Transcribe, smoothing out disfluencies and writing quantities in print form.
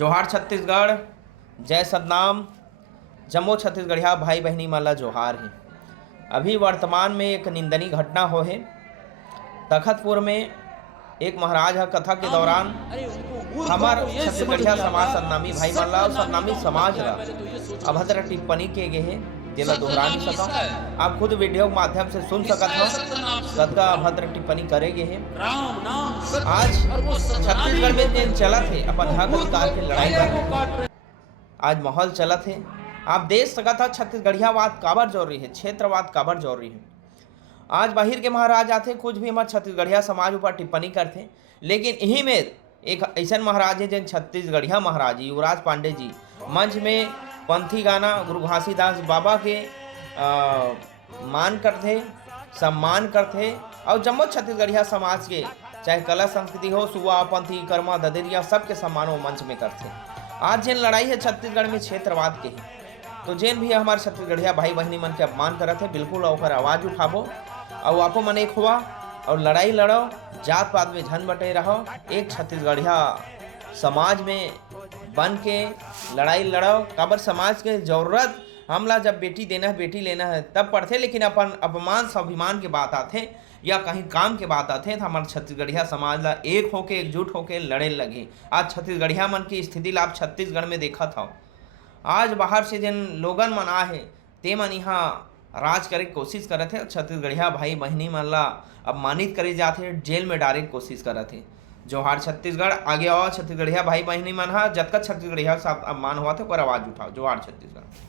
जोहार छत्तीसगढ़, जय सतनाम। जम्मो छत्तीसगढ़िया भाई बहनी माला जोहार है। अभी वर्तमान में एक निंदनीय घटना हो है। तखतपुर में एक महाराज है कथा के दौरान हमार छत्तीसगढ़िया समाज सतनामी भाई माला और सतनामी समाज ला अभद्र टिप्पणी के गए है, जेला दोहरा नहीं सका। आप खुद वीडियो के माध्यम से सुन सकत हो कतका अभद्र टिप्पणी करे गए है। आज छत्तीसगढ़ में जो चलत है अपन हक अधिकार के लड़ाई कर, आज माहौल चलत है। आप देख सकत हो छत्तीसगढ़ियावाद काबर जरूरी है, क्षेत्रवाद काबर जरूरी है। आज बाहर के महाराज आते कुछ भी हमारे छत्तीसगढ़िया समाज ऊपर टिप्पणी करते, लेकिन यही में एक ऐसा महाराज है जिन छत्तीसगढ़िया महाराज युवराज पांडे जी मंच में पंथी गाना गुरु घासीदास बाबा के मान करते, सम्मान करते और जम्मो छत्तीसगढ़िया समाज के चाहे कला संस्कृति हो, सुवा पंथी कर्मा ददरिया सबके सम्मान वो मंच में करते। आज जिन लड़ाई है छत्तीसगढ़ में क्षेत्रवाद के ही, तो जिन भी हमारे छत्तीसगढ़िया भाई बहनी मन के अपमान करते बिल्कुल ओकर आवाज़ उठाबो और आपो मन एक हुआ और लड़ाई लड़ो, जात पात में झन बटे रहो, एक छत्तीसगढ़िया समाज में बन के लड़ाई लड़ो। काबर समाज के जरूरत हमला जब बेटी देना है बेटी लेना है तब पढ़ते, लेकिन अपन अपमान स्वाभिमान के बात आते या कहीं काम के बात आते तो हमारे छत्तीसगढ़िया समाज ला एक होके एकजुट होके लड़े लगे। आज छत्तीसगढ़िया मन की स्थिति ला आप छत्तीसगढ़ में देखा था। आज बाहर से जिन लोगन मन आए ते मन यहाँ राज करे के कोशिश करत है, छत्तीसगढ़िया भाई बहनी मन ला अपमानित करे जाते, जेल में डाले के कोशिश करत है। जोहार छत्तीसगढ़, आगे आओ छत्तीसगढ़िया भाई बहनी मन हा जतका छत्तीसगढ़िया साथ अपमान हुआ थे ओकर आवाज उठाओ। जोहार छत्तीसगढ़।